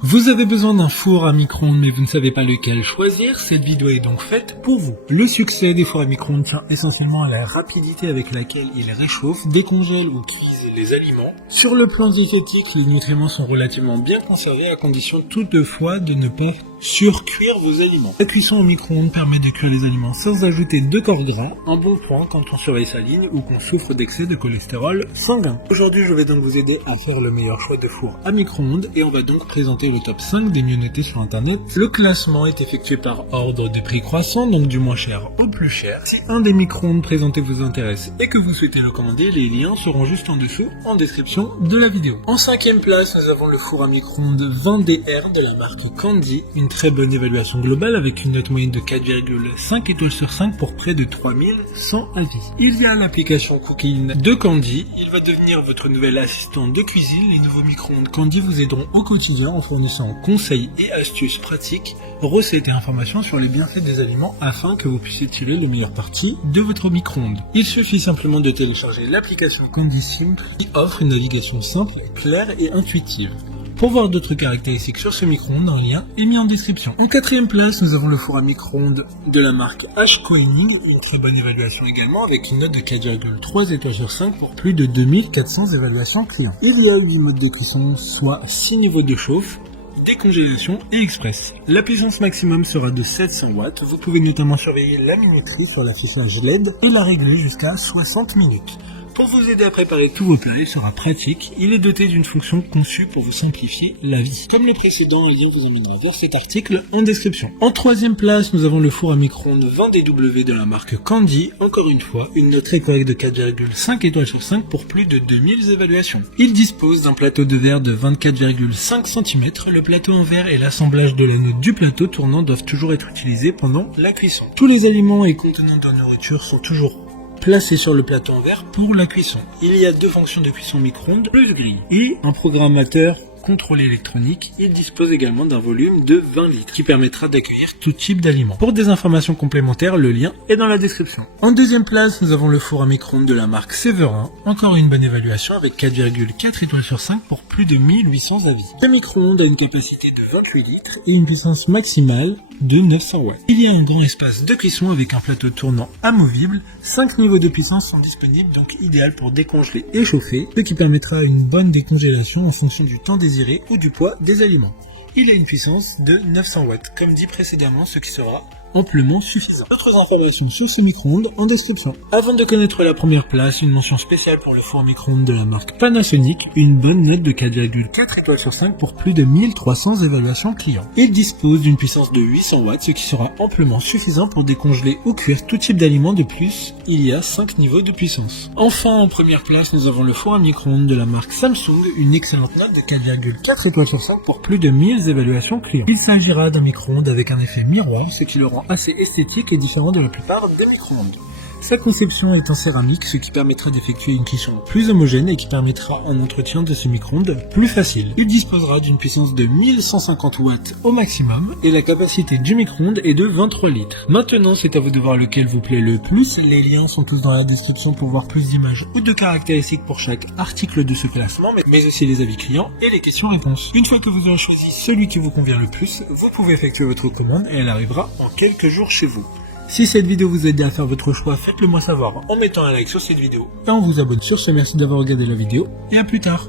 Vous avez besoin d'un four à micro-ondes mais vous ne savez pas lequel choisir, cette vidéo est donc faite pour vous. Le succès des fours à micro-ondes tient essentiellement à la rapidité avec laquelle ils réchauffent, décongèlent ou cuisent les aliments. Sur le plan diététique, les nutriments sont relativement bien conservés à condition toutefois de ne pas surcuire vos aliments. La cuisson au micro-ondes permet de cuire les aliments sans ajouter de corps gras, un bon point quand on surveille sa ligne ou qu'on souffre d'excès de cholestérol sanguin. Aujourd'hui, je vais donc vous aider à faire le meilleur choix de four à micro-ondes et on va donc présenter le top 5 des mieux notés sur internet. Le classement est effectué par ordre de prix croissant, donc du moins cher au plus cher. Si un des micro-ondes présentés vous intéresse et que vous souhaitez le commander, les liens seront juste en dessous en description de la vidéo. En 5e place, nous avons le four à micro-ondes 20DR de la marque Candy, une très bonne évaluation globale avec une note moyenne de 4,5 étoiles sur 5 pour près de 3100 avis. Il y a l'application Cooking de Candy, il va devenir votre nouvel assistant de cuisine. Les nouveaux micro-ondes Candy vous aideront au quotidien en fournissant conseils et astuces pratiques, recettes et informations sur les bienfaits des aliments afin que vous puissiez tirer le meilleur parti de votre micro-ondes. Il suffit simplement de télécharger l'application Candy Simple qui offre une navigation simple, claire et intuitive. Pour voir d'autres caractéristiques sur ce micro-ondes, un lien est mis en description. En 4e place, nous avons le four à micro-ondes de la marque H-Koenig, une très bonne évaluation également avec une note de 4,3 étoiles sur 5 pour plus de 2400 évaluations clients. Il y a 8 modes de cuisson, soit 6 niveaux de chauffe, décongélation et express. La puissance maximum sera de 700 watts. Vous pouvez notamment surveiller la minuterie sur l'affichage LED et la régler jusqu'à 60 minutes. Pour vous aider à préparer tous vos plats, il sera pratique. Il est doté d'une fonction conçue pour vous simplifier la vie. Comme les précédents, un lien vous emmènera vers cet article en description. En 3e place, nous avons le four à micro-ondes 20DW de la marque Candy. Encore une fois, une note très correcte de 4,5 étoiles sur 5 pour plus de 2000 évaluations. Il dispose d'un plateau de verre de 24,5 cm. Le plateau en verre et l'assemblage de la note du plateau tournant doivent toujours être utilisés pendant la cuisson. Tous les aliments et contenants de nourriture sont toujours placé sur le plateau en verre pour la cuisson. Il y a 2 fonctions de cuisson micro-ondes plus grille et un programmateur contrôle électronique. Il dispose également d'un volume de 20 litres qui permettra d'accueillir tout type d'aliments. Pour des informations complémentaires, le lien est dans la description. En 2e place, nous avons le four à micro-ondes de la marque Severin. Encore une bonne évaluation avec 4,4 étoiles sur 5 pour plus de 1800 avis. Ce micro-ondes a une capacité de 28 litres et une puissance maximale de 900 watts. Il y a un grand espace de cuisson avec un plateau tournant amovible. 5 niveaux de puissance sont disponibles, donc idéal pour décongeler et chauffer, ce qui permettra une bonne décongélation en fonction du temps désiré ou du poids des aliments. Il a une puissance de 900 watts, comme dit précédemment, ce qui sera amplement suffisant. D'autres informations sur ce micro-ondes en description. Avant de connaître la première place, une mention spéciale pour le four à micro-ondes de la marque Panasonic, une bonne note de 4,4 étoiles sur 5 pour plus de 1300 évaluations clients. Il dispose d'une puissance de 800 watts, ce qui sera amplement suffisant pour décongeler ou cuire tout type d'aliments. De plus, il y a 5 niveaux de puissance. Enfin, en première place, nous avons le four à micro-ondes de la marque Samsung, une excellente note de 4,4 étoiles sur 5 pour plus de 1000 évaluations clients. Il s'agira d'un micro-ondes avec un effet miroir, ce qui le rend assez esthétique et différent de la plupart des micro-ondes. Sa conception est en céramique, ce qui permettra d'effectuer une cuisson plus homogène et qui permettra un entretien de ce micro-ondes plus facile. Il disposera d'une puissance de 1150 watts au maximum et la capacité du micro-ondes est de 23 litres. Maintenant, c'est à vous de voir lequel vous plaît le plus. Les liens sont tous dans la description pour voir plus d'images ou de caractéristiques pour chaque article de ce classement, mais aussi les avis clients et les questions-réponses. Une fois que vous aurez choisi celui qui vous convient le plus, vous pouvez effectuer votre commande et elle arrivera en quelques jours chez vous. Si cette vidéo vous aide à faire votre choix, faites-le moi savoir en mettant un like sur cette vidéo et en vous abonnant. Sur ce, merci d'avoir regardé la vidéo et à plus tard.